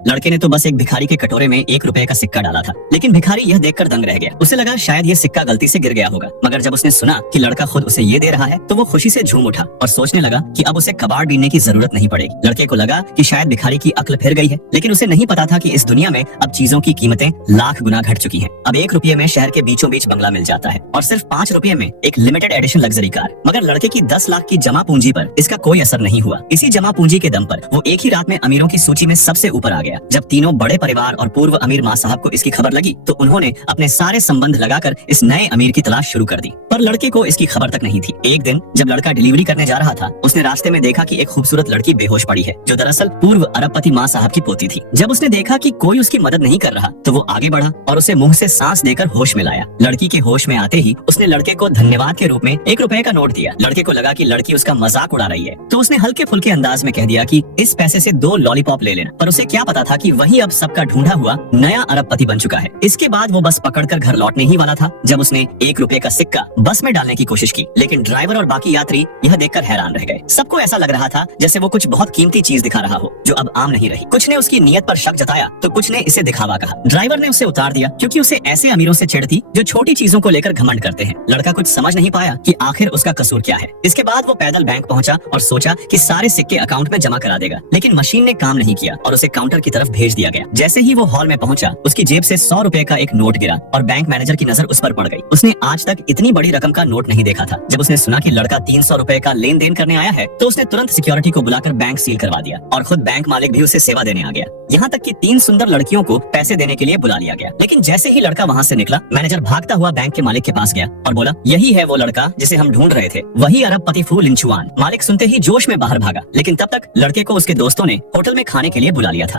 लड़के ने तो बस एक भिखारी के कटोरे में 1 रुपए का सिक्का डाला था, लेकिन भिखारी यह देखकर दंग रह गया। उसे लगा शायद ये सिक्का गलती से गिर गया होगा, मगर जब उसने सुना कि लड़का खुद उसे ये दे रहा है तो वो खुशी से झूम उठा और सोचने लगा कि अब उसे कबाड़ बीनने की जरूरत नहीं पड़ेगी। लड़के को लगा कि शायद भिखारी की अक्ल फिर गई है, लेकिन उसे नहीं पता था कि इस दुनिया में अब चीजों की कीमतें लाख गुना घट चुकी हैं। अब 1 रुपये में शहर के बीचों बीच बंगला मिल जाता है और सिर्फ 5 रुपये में एक लिमिटेड एडिशन लग्जरी कार। मगर लड़के की 10 लाख की जमा पूंजी पर इसका कोई असर नहीं हुआ। इसी जमा पूंजी के दम पर वो एक ही रात में अमीरों की सूची में सबसे ऊपर आ गया। जब तीनों बड़े परिवार और पूर्व अमीर माँ साहब को इसकी खबर लगी तो उन्होंने अपने सारे संबंध लगाकर इस नए अमीर की तलाश शुरू कर दी, पर लड़के को इसकी खबर तक नहीं थी। एक दिन जब लड़का डिलीवरी करने जा रहा था, उसने रास्ते में देखा कि एक खूबसूरत लड़की बेहोश पड़ी है, जो दरअसल पूर्व अरबपति माँ साहब की पोती थी। जब उसने देखा कि कोई उसकी मदद नहीं कर रहा तो वो आगे बढ़ा और उसे मुंह से सांस देकर होश में लाया। लड़की के होश में आते ही उसने लड़के को धन्यवाद के रूप में 1 रुपए का नोट दिया। लड़के को लगा कि लड़की उसका मजाक उड़ा रही है, तो उसने हल्के फुल्के अंदाज में कह दिया कि इस पैसे से 2 लॉलीपॉप ले लेना। पर उसे क्या पता था कि वही अब सबका ढूंढा हुआ नया अरबपति बन चुका है। इसके बाद वो बस पकड़कर घर लौटने ही वाला था जब उसने 1 रुपए का सिक्का बस में डालने की कोशिश की, लेकिन ड्राइवर और बाकी यात्री यह देखकर हैरान रह गए। सबको ऐसा लग रहा था जैसे वो कुछ बहुत कीमती चीज दिखा रहा हो जो अब आम नहीं रही। कुछ ने उसकी नीयत पर शक जताया तो कुछ ने इसे दिखावा कहा। ड्राइवर ने उसे उतार दिया क्योंकि उसे ऐसे अमीरों से चिढ़ थी जो छोटी चीजों को लेकर घमंड करते हैं। लड़का कुछ समझ नहीं पाया कि आखिर उसका कसूर क्या है। इसके बाद वो पैदल बैंक पहुंचा और सोचा कि सारे सिक्के अकाउंट में जमा करा देगा, लेकिन मशीन ने काम नहीं किया और उसे काउंटर की तरफ भेज दिया गया। जैसे ही वो हॉल में पहुंचा, उसकी जेब से 100 रुपए का एक नोट गिरा और बैंक मैनेजर की नजर उस पर पड़ गई। उसने आज तक इतनी बड़ी रकम का नोट नहीं देखा था। जब उसने सुना कि लड़का 300 रुपए का लेन देन करने आया है तो उसने तुरंत सिक्योरिटी को बुलाकर बैंक सील करवा दिया और खुद बैंक मालिक भी उसे सेवा देने आ गया। यहाँ तक कि 3 सुंदर लड़कियों को पैसे देने के लिए बुला लिया गया। लेकिन जैसे ही लड़का वहाँ से निकला, मैनेजर भागता हुआ बैंक के मालिक के पास गया और बोला, यही है वो लड़का जिसे हम ढूंढ रहे थे, वही अरबपति फू लिंचुआन। मालिक सुनते ही जोश में बाहर भागा, लेकिन तब तक लड़के को उसके दोस्तों ने होटल में खाने के लिए बुला लिया था।